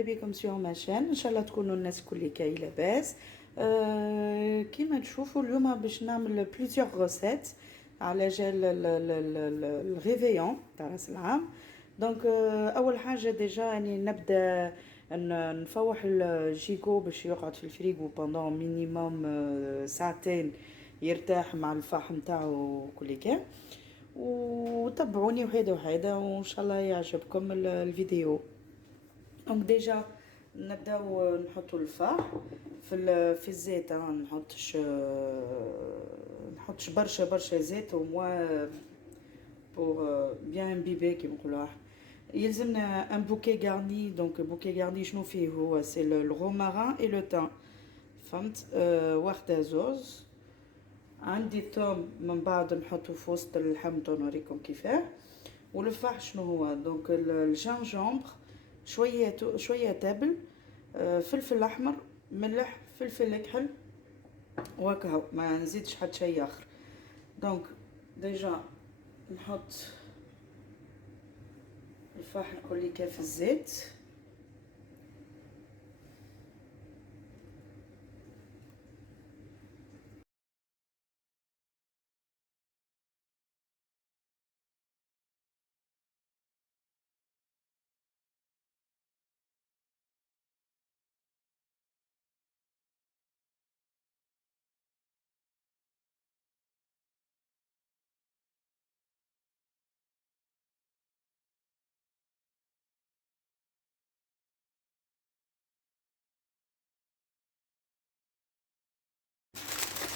مرحبا بكم sur ma chaîن. ان شاء الله تكونوا الناس كل كاي لاباس. كيما تشوفوا اليوم باش نعمل plusieurs recettes على جال الغيفيون تاع راس العام. دونك اول حاجه ديجا يعني نبدا نفوح الجيكو باش يقعد في الفريغو بوندون مينيموم ساعتين يرتاح مع الفحم نتاعو كل كا. وتابعوني وحده وحده وان شاء الله يعجبكم الفيديو. دونك ديجا نبداو نحطو الفحم في الزيت. نحطش برشا زيت وموا بور بيان امبيبي كيما نقولوا. يلزمنا ان بوكي غارني. دونك بوكي غارني شنو فيه؟ هو سي الرومارين اي لو تان. فهمت؟ واحده زوز. عندي ثوم من بعد نحطو في وسط اللحم نوريكم كيفاه. والفحم شنو هو؟ دونك الجنجمبر، شويه تابل، فلفل احمر، ملح، فلفل كحل، وهكا. ما نزيدش حتى شيء اخر. دونك ديجا نحط الفحم كل كاف الزيت.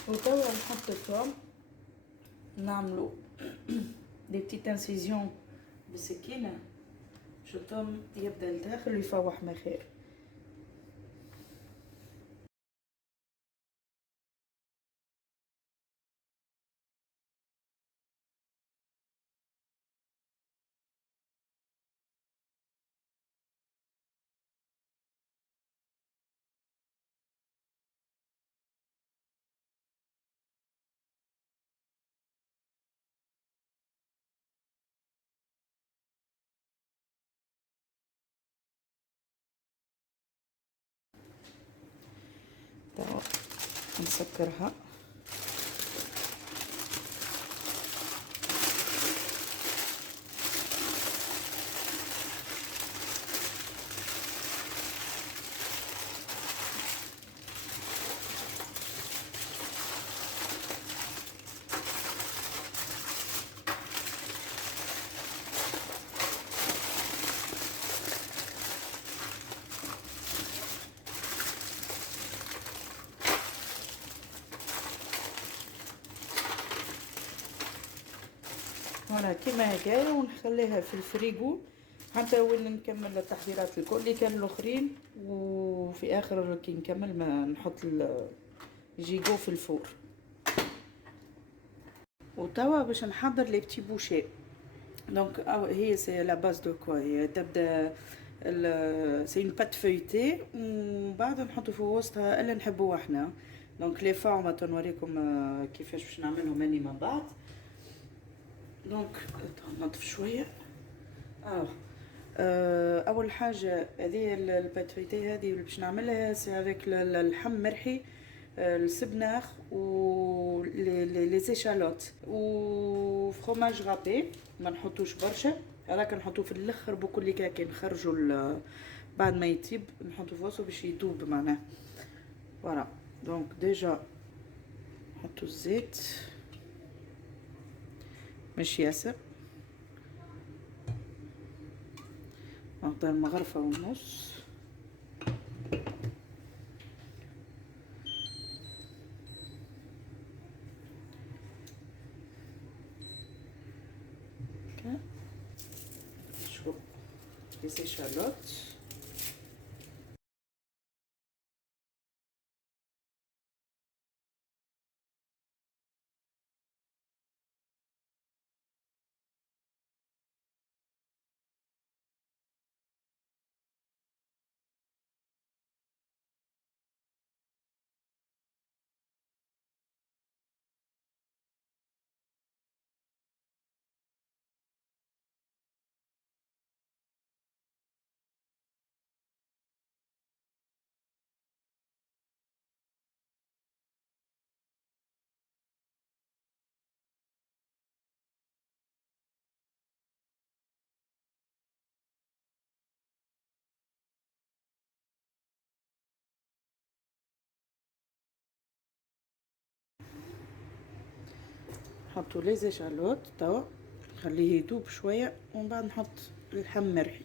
وتوا نحط الثوم، نعملو دي بتيت انسيزيون بالسكينه باش الثوم يبدا لداخل ويفوح ما خير. توا نسكرها. فوالا كيما هكايا ونخليها في الفريغو حتى وين نكمل التحضيرات الكل اللي كانوا الاخرين. وفي اخر كي نكمل ما نحط الجيجو في الفور. وتوا باش نحضر لي بتي بوشي. دونك هي سي لا باز دو كوا. هي تبدا سي اون بات فeuilletée ومن بعد نحطو في وسطها اللي نحبوه احنا. دونك لي فورما تنوريكم كيفاش باش نعملهم اني من بعد. دونك نضيف شويه. اول حاجه هذه الباتريتي هذه اللي باش نعملها سي افيك اللحم مرحي، السبناخ و لي زيشالوت و فروماج غابي. ما نحطوش برشا، هذاك نحطوه في الاخر بكل كي نخرجوا بعد ما يطيب نحطوه في وسطه باش يذوب معناه. فوالا دونك ديجا نحطو الزيت مش ياسر، نقدر مغرفه ونص. شوف لي زيشالوت. نحطو لي زيشالوت توا نخليه يذوب شويه ومن بعد نحط اللحم مرحي.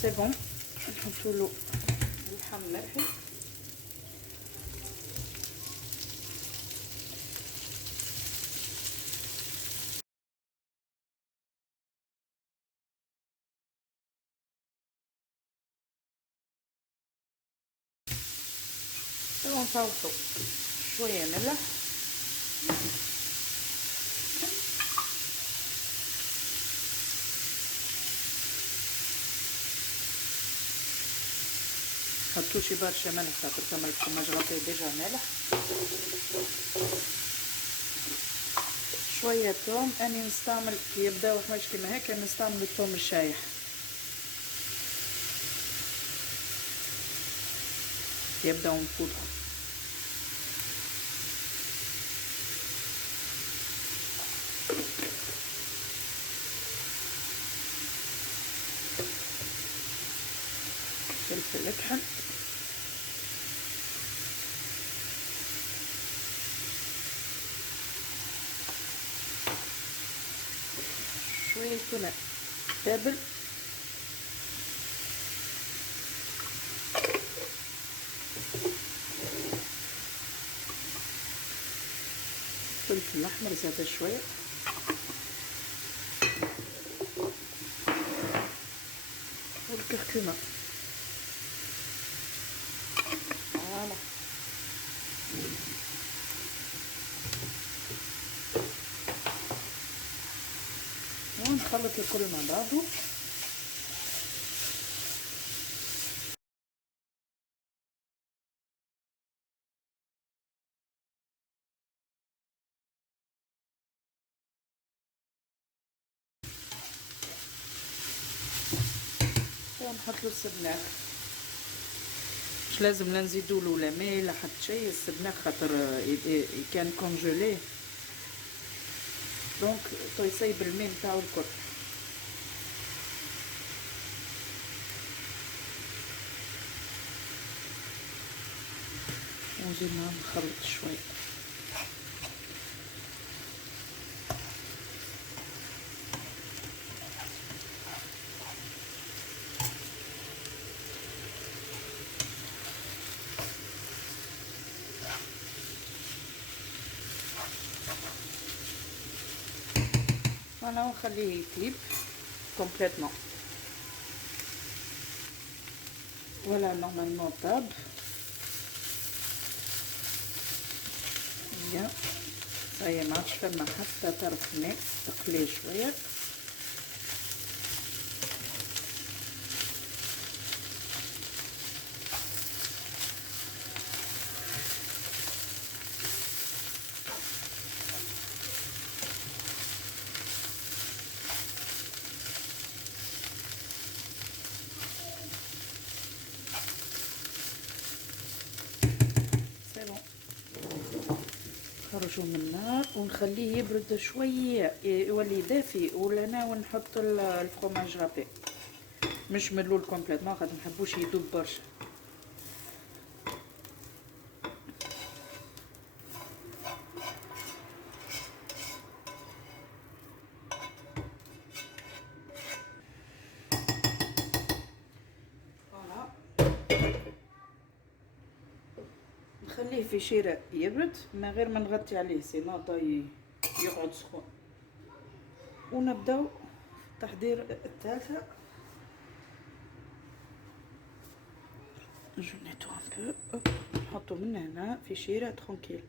سي بون نحطولو اللحم مرحي. ونصوصو شويه ملح حطوشي برشا ملح خاطر كما الفرماج غطي ديجا مالح. شويه توم، اني نستعمل كي يبداو حوايج كيما هكا نستعمل الثوم الشايح يبداو نفوضهم. فلفل اكحل، شويه تونة تابل، فلفل احمر زاد شويه، والكركمه. فوالا ونخلط الكل مع بعضه. ونحط له السبناخ، مش لازم لا نزيدولو لا ماء لا حتى شيء، السبناخ خاطر كان كونجولي دونك تو يسيب الماء نتاعو الكل. ونزيد نخلط شويه. فوالا ونخليه يطيب كومبليتمون. فوالا نورمالمون طاب بيان. صايي معادش فما حتى طرف ماء، تقليه شويه. نخرجو من النار ونخليه يبرد شويه يولي دافي، ولهنا ونحط الفرماج غابي مش ملول كومبليتمون خاطر منحبوش يذوب برشا. فوالا نخليه في شيرة يبرد من غير ما نغطي عليه سينو طاي يقعد سخون. ونبداو تحضير الثالثه. جو نيتو ان بو، نحطو من هنا في شيرة ترونكيل.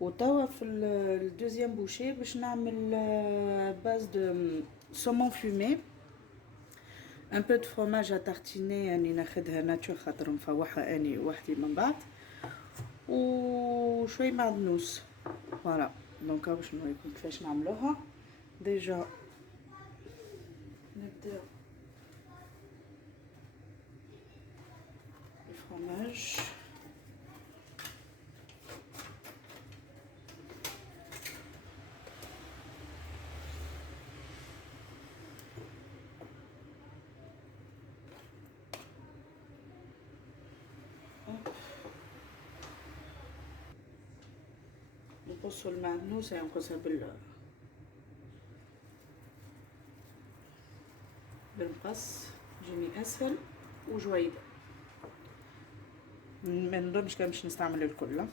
وتوا في الدوزيام بوشي باش نعمل باز دو سومون فومي، ان بو دو فرماج ا تارتيني يعني ناخدها ناتشور خاطر نفوحها اني وحدي من بعد، وشوي معدنوس. فوالا دونك باش نوريكم كيفاش نعملوها. ديجا نبداو فرماج. نقصوا المعدنوسة ينقصها بالمقص، يجيني اسهل وجويدة. ما نظنش كان باش نستعمل الكل.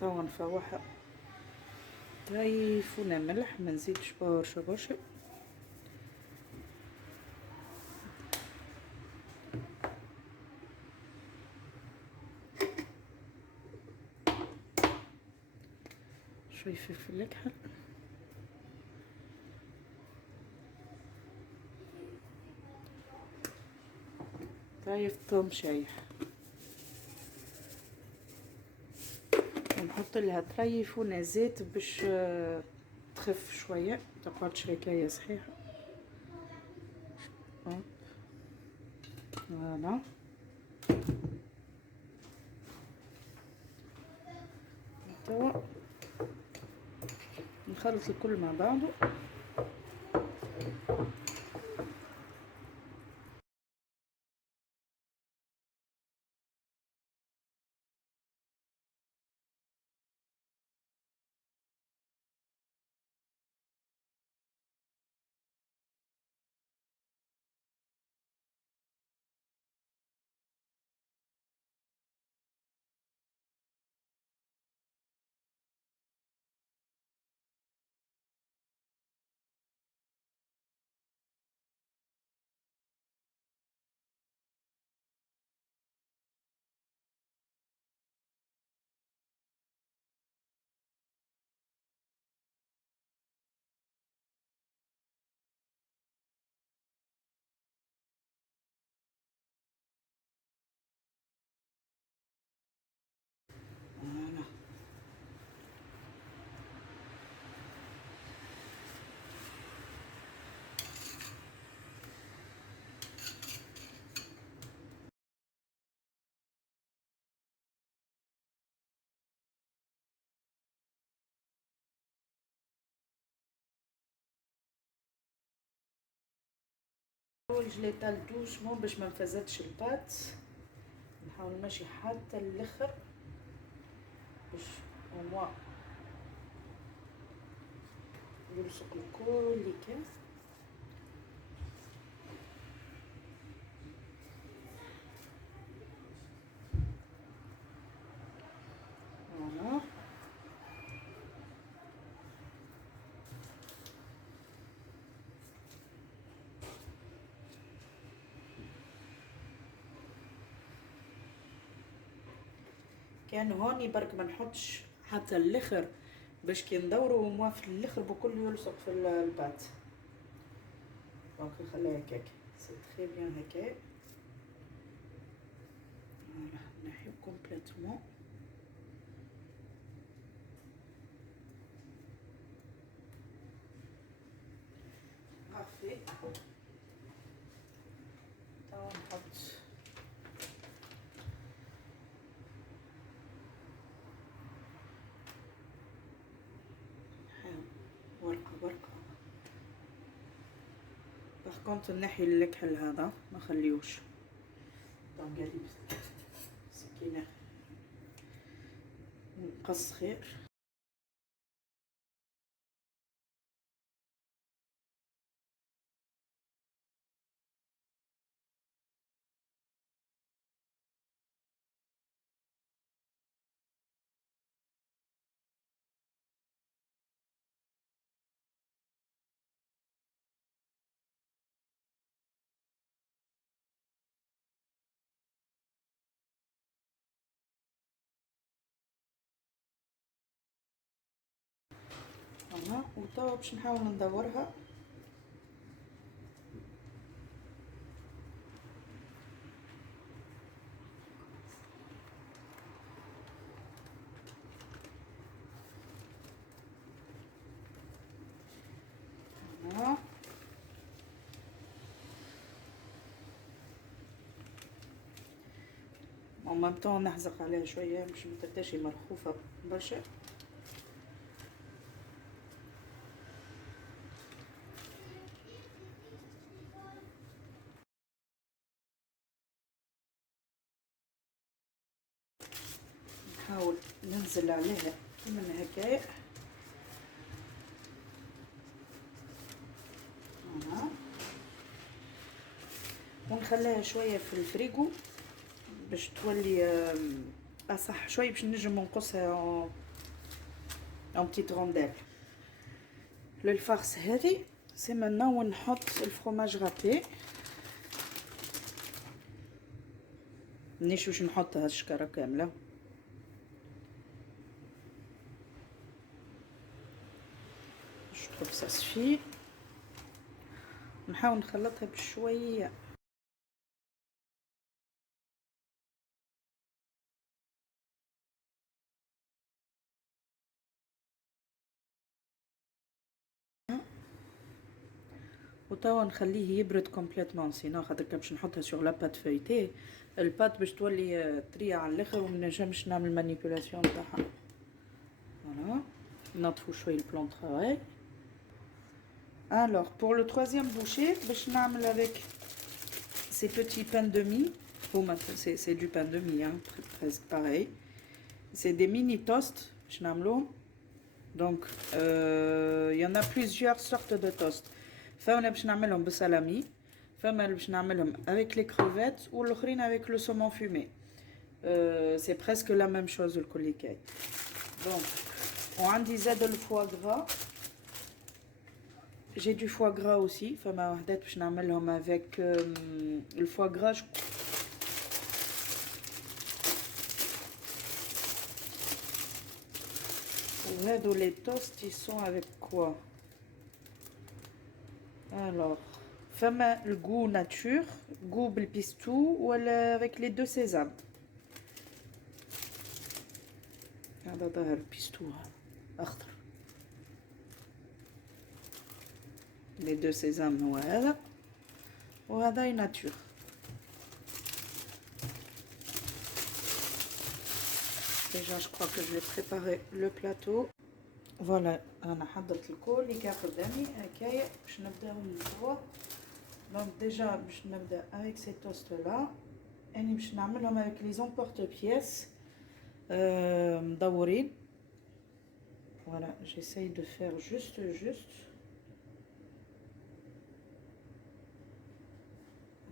توا نفوحها طيفونا ملح، ما نزيدش برشا برشا. شوي فلفل اكحل، طايف ثوم شايح، ونحط لها طريفونة زيت باش تخف شوية، متقعدش هكايا صحيحة. فوالا توا نخلط الكل مع بعضه. فوالا اول جليتال دوشمون باش ما نفزتش البات، نحاول نمشي حتى الاخر باش هو يلصق الكل كاف. فوالا كان هوني برك ما نحطش حتى الاخر باش كي ندورو موا في الاخر بكل يلصق في البات. دونك نخليها هكاك، سي تري بيان هكا. فوالا نحيو كومبليتومون. بارفي. توا نحط ورقة ورقة. باغ كونط نحي الكحل هذا ما خليوش، دونك قالي سكينة نقص خير. فوالا وتوا باش نحاول ندورها. en même temps نحزق عليها شويه باش ما تبداش مرخوفه برشا. نحاول ننزل عليها من هكايا. ونخليها شويه في الفريغو باش تولي اصح شويه باش نجم نقصها اون بتيت رونديل. للفرص هذه سي maintenant ونحط الفرomage رابي. مانيش باش نحط هالشكاره كامله، je trouve que ça suffit. نحاول نخلطها بشويه. وتوا نخليه يبرد كومبليتمون، سينو خاطر كان باش نحطها سور لا بات فايتي البات باش تولي طريه على الاخر وما نجمش نعمل مانيبيولاسيون تاعها. فوالا نطفو شويه البلان طرافاي. Alors pour le troisième bouchée باش نعمل avec ces petits pains de mie. C'est du pain de mie hein, presque pareil. C'est des mini toasts باش نعملوهم. Donc il y en a plusieurs sortes de toasts. فما باش نعملهم بالسلامي، فما باش نعملهم avec les crevettes والاخرين avec le saumon fumé. C'est presque la même chose الكل كاي. Donc وعندي زاد الفوا غرا. J'ai du foie gras aussi. فما وحدات باش نعملهم avec le foie gras. وهادو les toasts ils sont avec quoi? Alors فما le goût nature, goût بالبيستو ولا avec les deux sésames. هذا ظهر البيستو اخضر. les deux sésames هو هذا وهذا nature. Déjà je crois que je vais préparer le plateau. Voilà انا حضرت الكل اللي كان قدامي هكايا باش نبداو نطبخوا. دونك ديجا باش نبدا avec ces toasts là. اني باش نعملهم avec les emporte-pièces مدورين. Voilà, j'essaye de faire juste.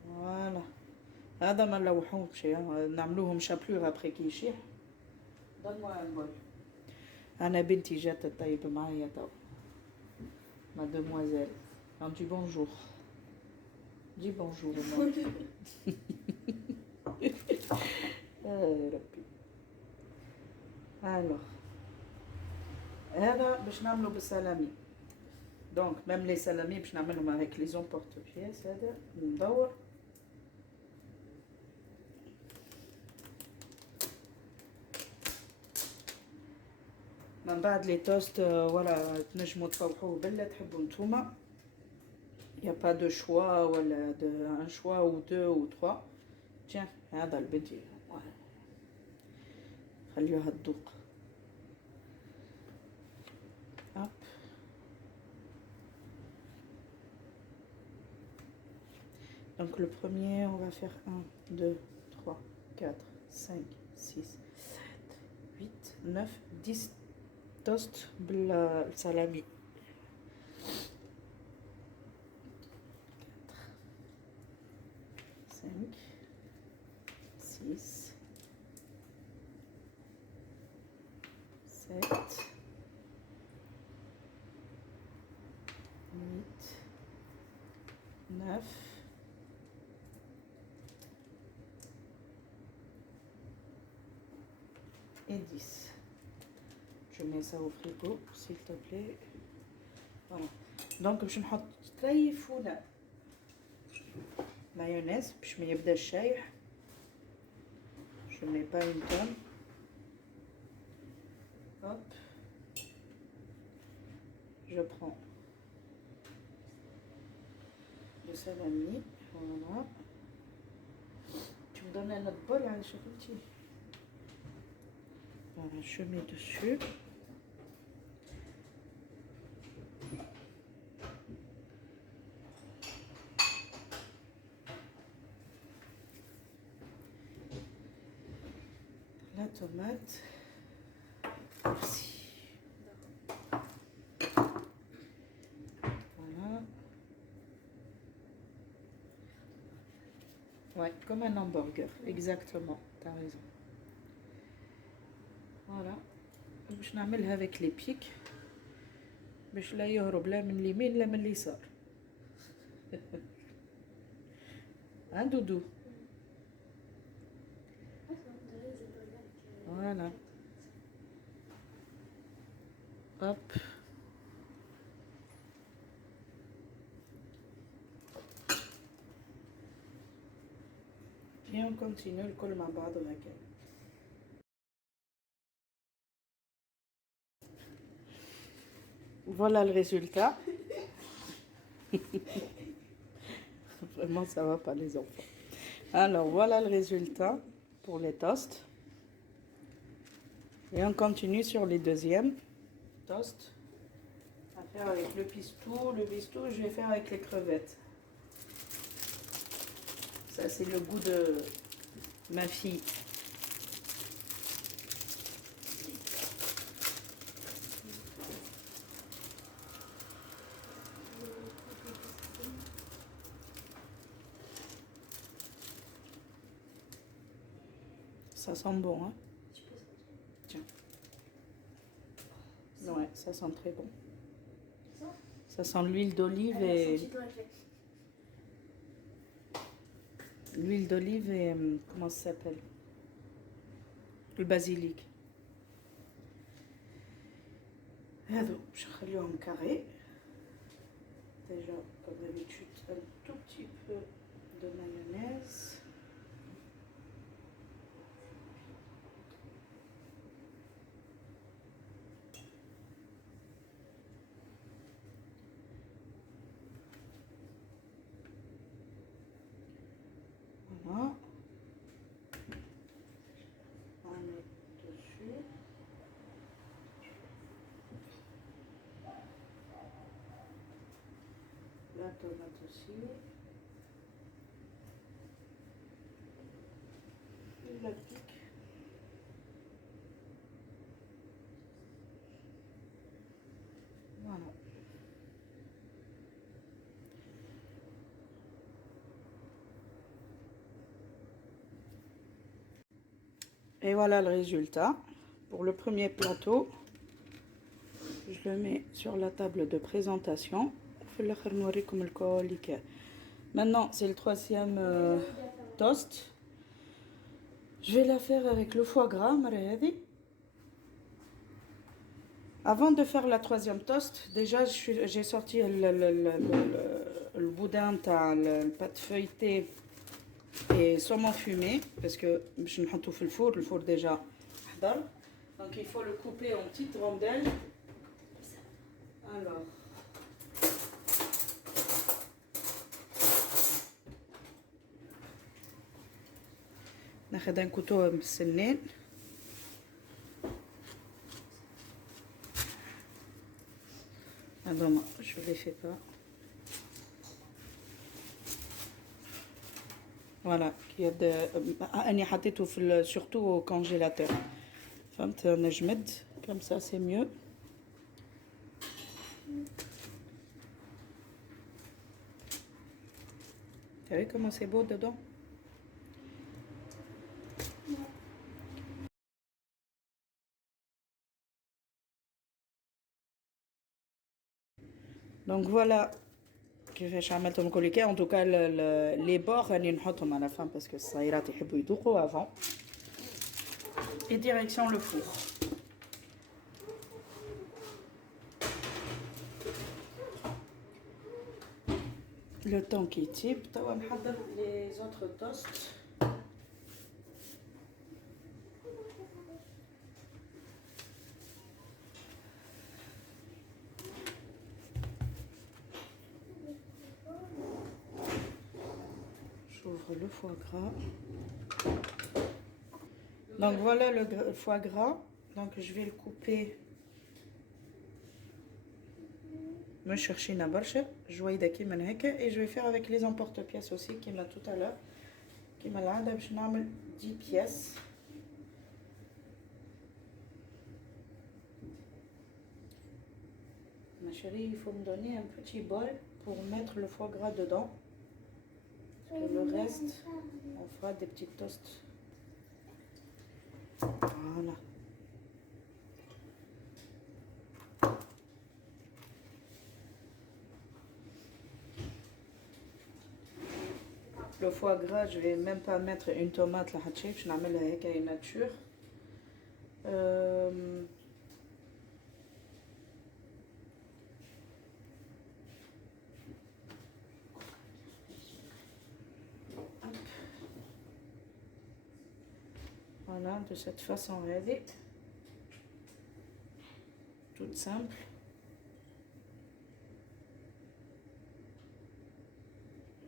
Voilà. هذا ما نلوحوهمش نعملوهم شابلور ابري كي يشيح. donne-moi un bol. أنا بنتي جات تطيب معايا تو. Mademoiselle. Alors, dis bonjour. Dis bonjour. ربي. Alors. هذا باش نعملو بالسلامي. Donc même les salami باش نعملهم avec les emporte-pièces. هذا ندور. من بعد لي توست ولا تنجموا تفوحوه بلا تحبوا نتوما. Il n'y a pas de choix ولا un choix ou deux ou trois. Tiens هذا البنتي خليوها تذوق. Hop. Donc le premier on va faire 1, 2, 3, 4, 5, 6, 7, 8, 9, 10 toast بالسلامي. 4 5 6 7 8 9 et 10. Je mets ça au frigo s'il te plaît. Voilà. Donc باش نحط تريفونا مايونيز باش ما يبداش شايح. Je mets pas une tonne. Hop. Je prends le salami. Voilà. Tu donne un autre bol à Charlotte. Voilà, je mets dessus. La tomate. Merci. Voilà. Ouais, comme un hamburger, exactement. T'as raison. Voilà. باش نعملها avec les pics باش لا يهرب لا من اليمين لا من اليسار. Hein, Doudou? Voilà. Hop. Et on continue le col مع بعض هكا. Voilà le résultat. Vraiment, ça va pas les enfants. Alors, voilà le résultat pour les toasts. Et on continue sur les deuxièmes toasts. À faire avec le pistou. Le pistou, je vais faire avec les crevettes. Ça, c'est le goût de ma fille. Ça sent bon, hein? Tiens. Ouais, ça sent très bon. Ça sent l'huile d'olive et... L'huile d'olive et... Comment ça s'appelle? Le basilic. هذو باش نخليهم carrés. Déjà, comme d'habitude, un tout petit peu de mayonnaise. Voilà. On met dessus. La tomate aussi. Et la pique. Voilà. Et voilà le résultat. Pour le premier plateau, je le mets sur la table de présentation. Maintenant, c'est le troisième toast. Je vais la faire avec le foie gras. Avant de faire la troisième toast, déjà j'ai sorti le boudin, le pâte feuilletée et saumon fumé parce que je vais le four. Le four déjà. Donc il faut le couper en petites rondelles. Alors. ناخذ un couteau بالسنين. Non, je ne les fais pas. Voilà, أنا حطيته surtout au congélateur. فهمت نجمد comme ça c'est mieux. T'as vu comment c'est beau dedans? Donc voilà كيفاش عملتهم كوليكا. En tout cas les bords راني نحطهم à la fin parce que الصغيرات يحبوا يذوقوا avant. Et direction le four. Le temps qui type, توا نحضر les autres toasts. J'ouvre le foie gras. Donc voilà le foie gras. Donc je vais le couper. Me chercher une barche, جويدة كيما هكا. Et je vais faire avec les emporte-pièces aussi, comme tout à l'heure. كيما العادة باش نعمل 10 pièces. Ma chérie, il faut me donner un petit bol pour mettre le foie gras dedans. Parce que le reste, on fera des petits toasts. Voilà. Le foie gras, je vais même pas mettre une tomate là, je vais mettre une nature. Voilà, de cette façon-là, toute simple.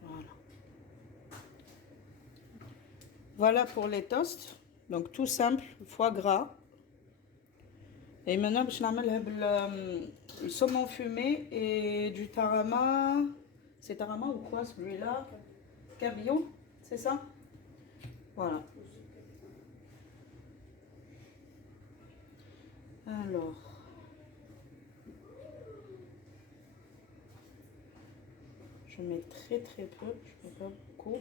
Voilà. Voilà pour les toasts. Donc tout simple, foie gras. Et maintenant, je vais mettre le saumon fumé et du tarama. C'est tarama ou quoi celui-là? Cabillaud, c'est ça? Voilà. Alors. Je mets très très peu, je mets pas beaucoup.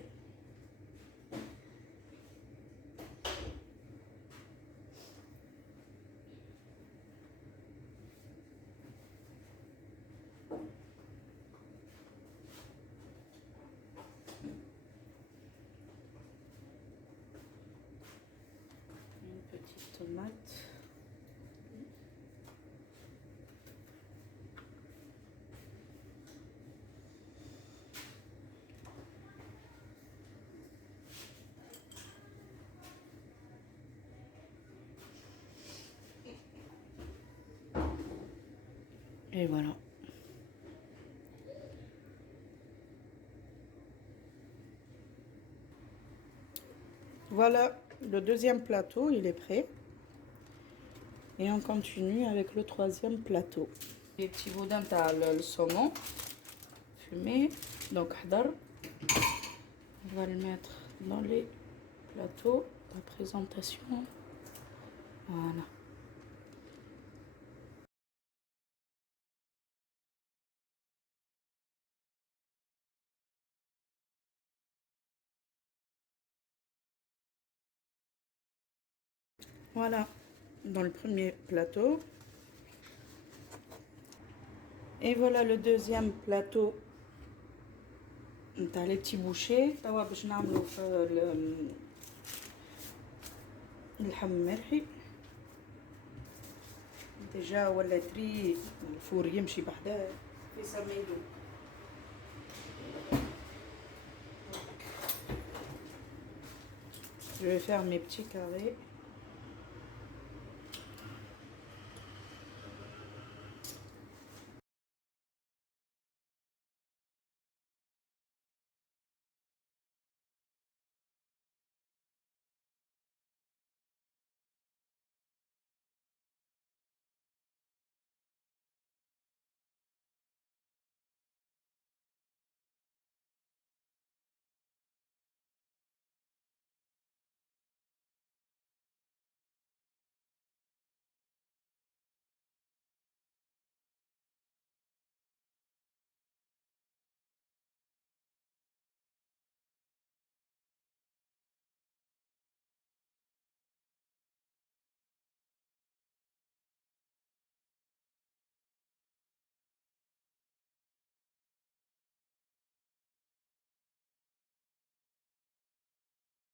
Une petite tomate. Et voilà. Voilà, le deuxième plateau, il est prêt. Et on continue avec le troisième plateau. Les petits boudins, t'as le saumon fumé. Donc, hadar. On va le mettre dans les plateaux. La présentation. Voilà. Voilà, dans le premier plateau. Et voilà le deuxième plateau. T'as les petits bouchées. توا باش نعملو اللحم المرحي. ديجا ولا تري الفور يمشي بحداه في سميدو. Je vais faire mes petits carrés.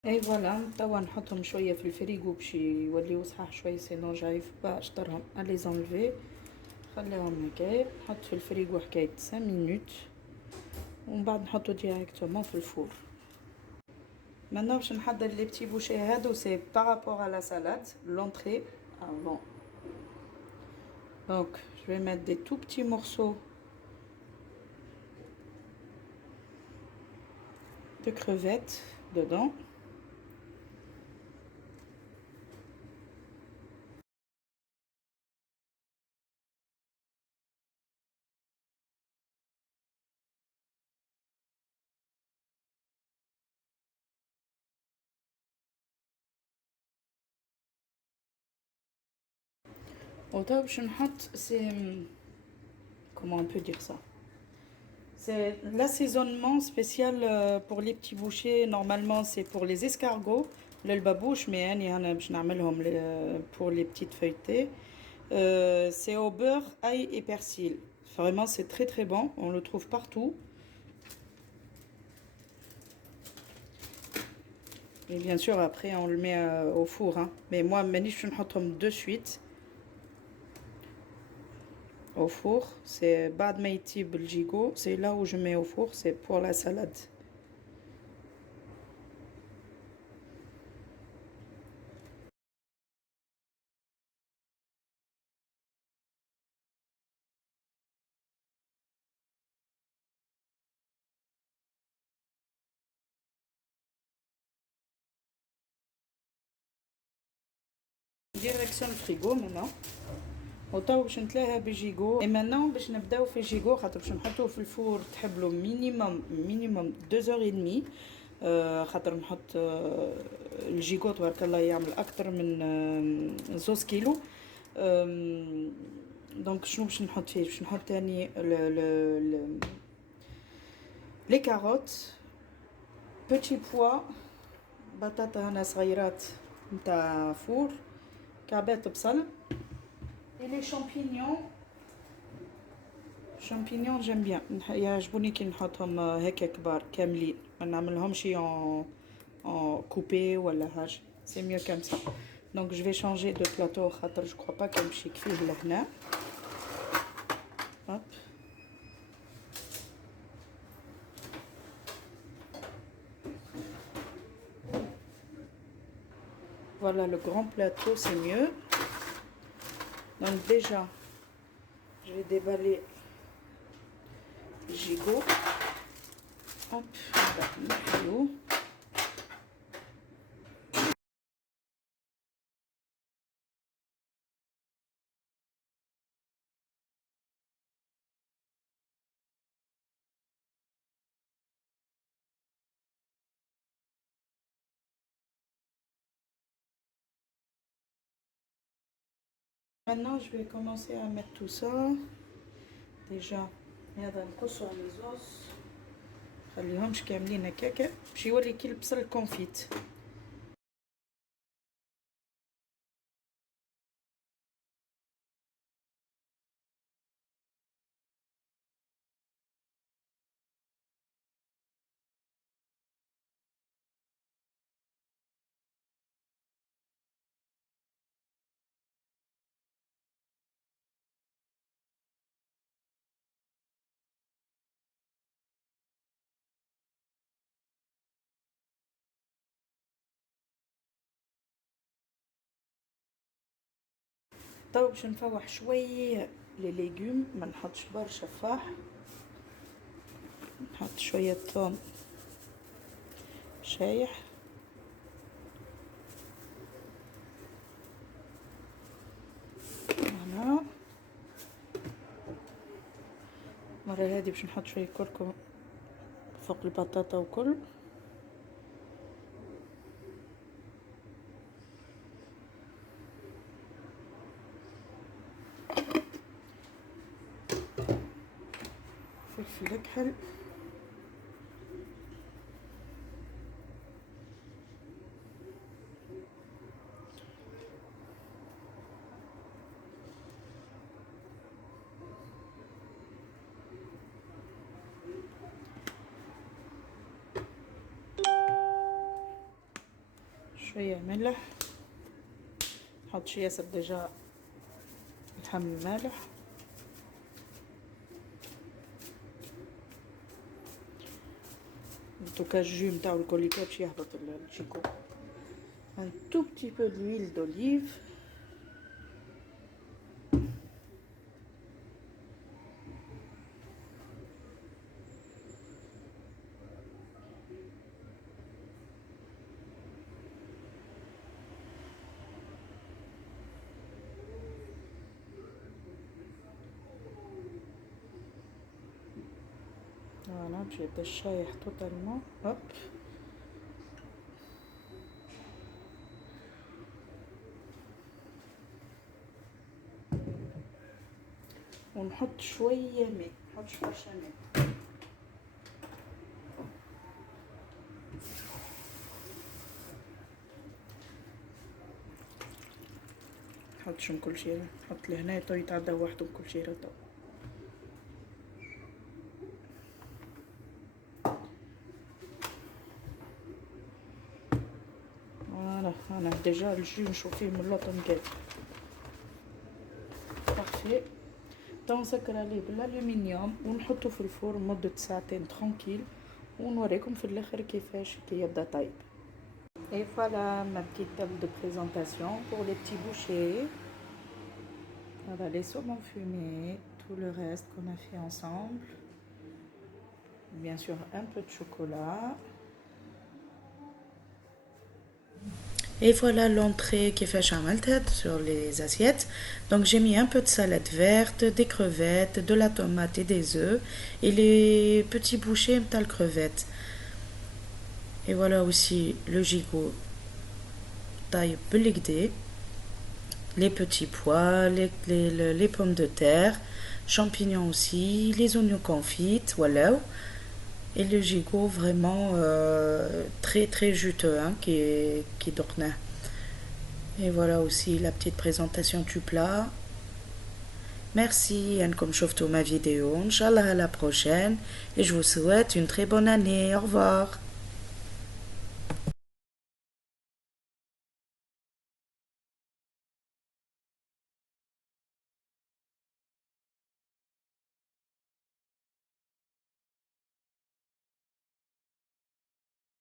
اي فوالا توا نحطهم شويه في الفريغو باش يوليو صحاح شويه سينو جايف با اشطرهم الي زونلفي. خليهم هكايا نحط في الفريغو حكايه 5 مينوت ومن بعد نحطو ديريكتومون في الفور. Maintenant باش نحضر لي بتي بوشي هادو سي بارابور à la salade l'entrée avant. Donc je vais mettre des tout petits morceaux de crevettes dedans. وطيب باش نحط سي comment on peut dire ça. C'est l'assaisonnement spécial pour les petits bouchées. Normalement, c'est pour les escargots, le babouche, mais hein, باش نعملهم pour les petites feuilletées. C'est au beurre, ail et persil. Vraiment, c'est très très bon. On le trouve partout. Et bien sûr, après, on le met au four. Hein. Mais moi, je vais le mettre de suite au four. C'est bad meiti belgigo. C'est là où je mets au four. C'est pour la salade. Direction le frigo maintenant. وتو باش نتلاها بجيجو اي مانون باش نبداو في جيجو خاطر باش نحطوه في الفور تحبلو مينيموم 2 h 30 خاطر نحط الجيجو تبارك الله يعمل اكثر من 2 كيلو دونك شنو باش نحط فيه باش نحط تاني لي كاروت بوتي بوا بطاطا هنا صغيرات نتاع فور كعبات بصل. Et les champignons j'aime bien يعجبوني كي نحطهم هيك كبار كاملين ما نعملهمش en coupé ولا حاجه c'est mieux comme ça donc je vais changer de plateau خاطر je crois pas كنمشي فيه لهنا hop voilà le grand plateau c'est mieux. Donc déjà, je vais déballer le gigot. Hop, on va mettre l'eau. Maintenant, je vais commencer à mettre tout ça. Déjà, هذا نقصو على الزوز خليهمش كاملين هكاكا باش يولي كي البصل كونفيت. طيب باش نفوح شويه لي ليغوم ما نحطش برشا فاح نحط شويه ثوم شايح هنا المره هذه باش نحط شويه كركم فوق البطاطا وكل فلفل اكحل شويه ملح نحط شويه ياسر ديجا نحمل مالح en tout cas jus نتاع الكوليكا باش يهبط الجيكو un tout petit peu d'huile d'olive voilà باش يبدا الشايح توتالمون هوب ونحط شويه ماء، نحطش برشا ماء. نحطش من كل شيء، نحط لهنا تو يتعدى وحده بكل شيء تو. فوالا انا ديجا الجو نشوف فيه من اللوطه مقاد بارفي. تو نسكر عليه بالالومنيوم ونحطه في الفرن مده ساعتين ترانكيل، ونوريكم في الاخر كيفاش كي يبدا طيب. Et voilà ma petite table de présentation pour les petits bouchées. Voilà les saumons fumés, tout le reste qu'on a fait ensemble. Bien sûr un peu de chocolat. Et voilà l'entrée qui fait chamaltade sur les assiettes. Donc j'ai mis un peu de salade verte, des crevettes, de la tomate et des œufs. Et les petits bouchées de crevettes. Et voilà aussi le gigot taille بالكدا, les petits pois, les pommes de terre, champignons aussi, les oignons confits, voilà. Et le gigot vraiment très très juteux hein, qui tourne. Et voilà aussi la petite présentation du plat. Merci comme شفتوا ma vidéo. Inch'Allah à la prochaine et je vous souhaite une très bonne année. Au revoir.